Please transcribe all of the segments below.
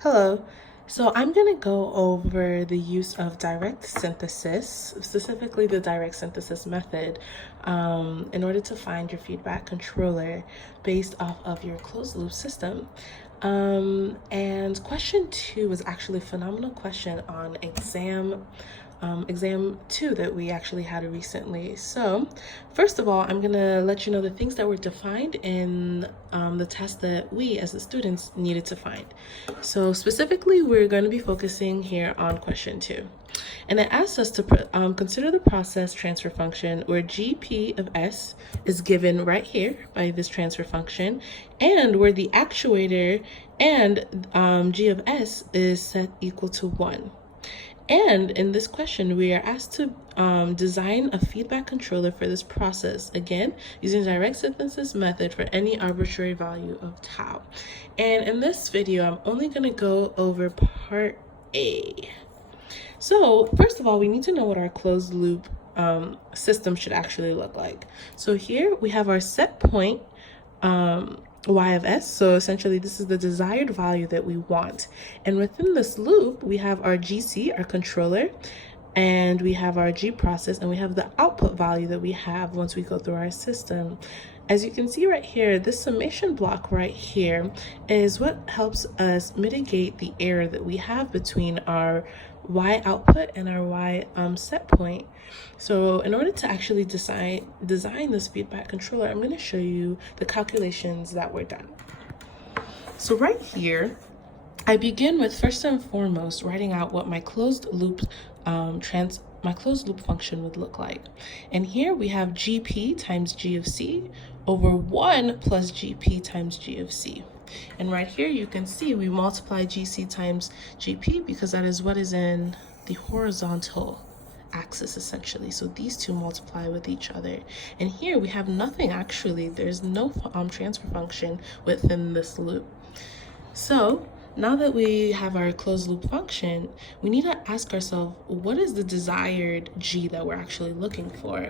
Hello. So I'm going to go over the use of direct synthesis, specifically the direct synthesis method, in order to find your feedback controller based off of your closed loop system. And question 2 was actually a phenomenal question on exam 2 that we actually had recently. So first of all, I'm gonna let you know the things that were defined in the test that we as the students needed to find. So specifically, we're going to be focusing here on question 2. And it asks us to consider the process transfer function where GP of S is given right here by this transfer function, and where the actuator and G of S is set equal to 1. And in this question, we are asked to design a feedback controller for this process, again, using direct synthesis method for any arbitrary value of tau. And in this video, I'm only going to go over part A. So first of all, we need to know what our closed loop system should actually look like. So here we have our set point y of s. So essentially this is the desired value that we want. And within this loop, we have our GC, our controller, and we have our G process, and we have the output value that we have once we go through our system. As you can see right here, this summation block right here is what helps us mitigate the error that we have between our Y output and our Y set point. So in order to actually design this feedback controller, I'm going to show you the calculations that were done. So right here, I begin with first and foremost writing out what my closed loop function would look like. And here we have GP times G of C over 1 plus GP times G of C. And right here you can see we multiply GC times GP because that is what is in the horizontal axis essentially. So these two multiply with each other. And here we have nothing actually. There's no transfer function within this loop. So now that we have our closed loop function, we need to ask ourselves, what is the desired G that we're actually looking for?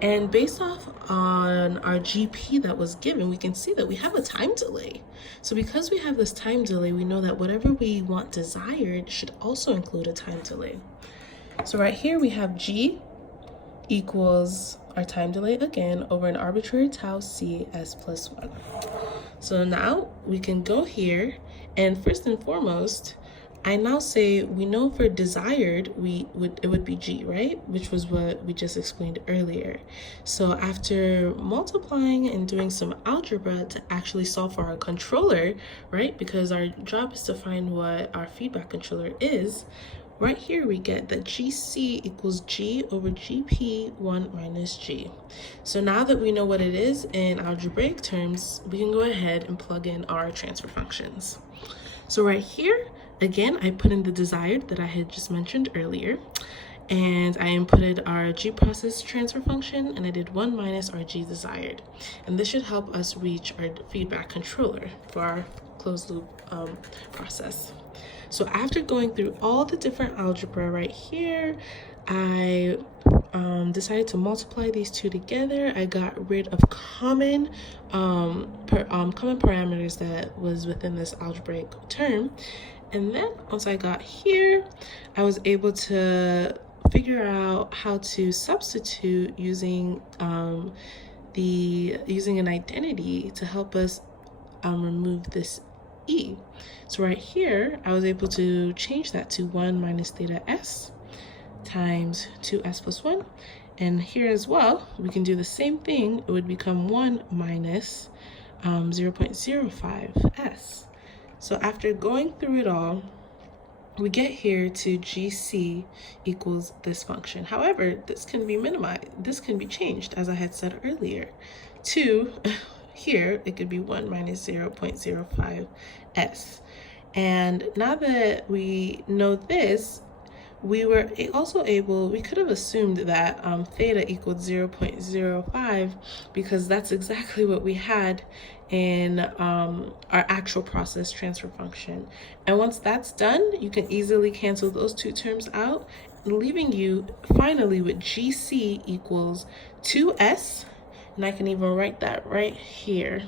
And based off on our GP that was given, we can see that we have a time delay. So because we have this time delay, we know that whatever we want desired should also include a time delay. So right here we have G equals our time delay again over an arbitrary tau C S plus 1. So now we can go here, and first and foremost, I now say we know for desired it would be G, right? Which was what we just explained earlier. So after multiplying and doing some algebra to actually solve for our controller, right? Because our job is to find what our feedback controller is. Right here we get that GC equals G over GP 1 minus G. So now that we know what it is in algebraic terms, we can go ahead and plug in our transfer functions. So right here, again, I put in the desired that I had just mentioned earlier, and I inputted our G process transfer function, and I did 1 minus our G desired. And this should help us reach our feedback controller for our closed loop process. So after going through all the different algebra right here, I decided to multiply these two together. I got rid of common parameters that was within this algebraic term. And then once I got here, I was able to figure out how to substitute using an identity to help us remove this E. So right here, I was able to change that to 1 minus theta S times 2S plus 1. And here as well, we can do the same thing. It would become 1 minus 0.05 S. So after going through it all, we get here to GC equals this function. However, this can be minimized. This can be changed, as I had said earlier, to here, it could be 1 minus 0.05 S. And now that we know this, we were also able, we could have assumed that theta equaled 0.05 because that's exactly what we had in our actual process transfer function. And once that's done, you can easily cancel those two terms out, leaving you finally with GC equals 2S. And I can even write that right here.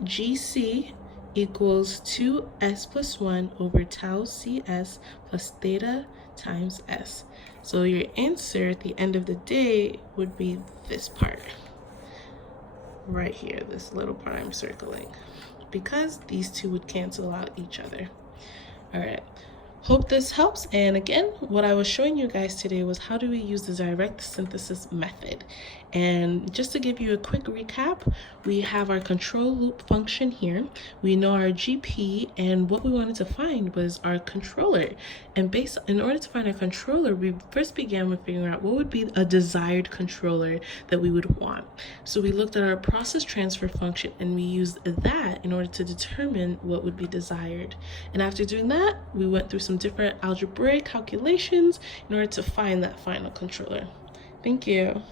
GC equals 2s plus 1 over tau cs plus theta times s. So your answer at the end of the day would be this part right here, this little part I'm circling, because these two would cancel out each other. All right. Hope this helps. And again, what I was showing you guys today was how do we use the direct synthesis method. And just to give you a quick recap, we have our control loop function here. We know our GP, and what we wanted to find was our controller. And in order to find a controller, we first began with figuring out what would be a desired controller that we would want. So we looked at our process transfer function and we used that in order to determine what would be desired. And after doing that, we went through some different algebraic calculations in order to find that final controller. Thank you.